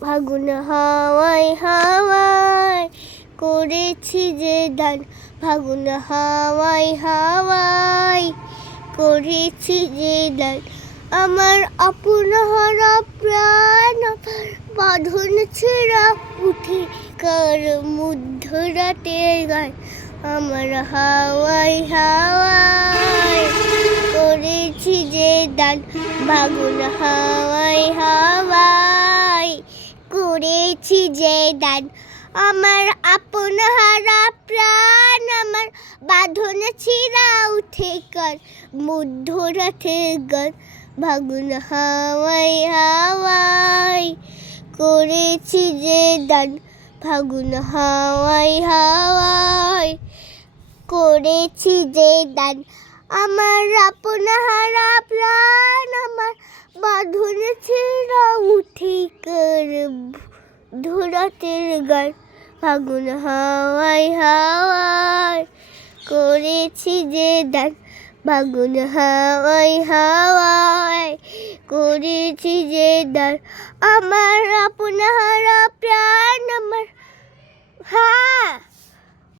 ফাগুন হাওয়াই হাওয়াই করেছি যে দান। ফাগুন হাওয়াই হাওয়াই করেছি যে দান। আমার আপন হারা প্রাণ, বাঁধন ছেঁড়া উঠে কার মধ্যরাতের গান। আমার হাওয়াই হাওয়াই করেছি যে দান। ভাগুন হাওয়াই হাওয়াই করেছি যে দান। আমার আপন হারা প্রাণ, আমার বাঁধন ছিঁড়া উঠে কার মধ্যরাতে গান বাগুন হাওয়াই হাওয়াই করেছি যে দান। ফাগুন হাওয়াই হাওয়াই করেছি যে দান। আমার আপন হারা প্রাণ, আমার বাঁধন ছেড়া উঠে কর। ধরাতের গান ফাগুন হাওয়াই হাওয়াই করেছি যে দান ফাগুন হাওয়াই হাওয়াই করেছি যে দান। আমার আপন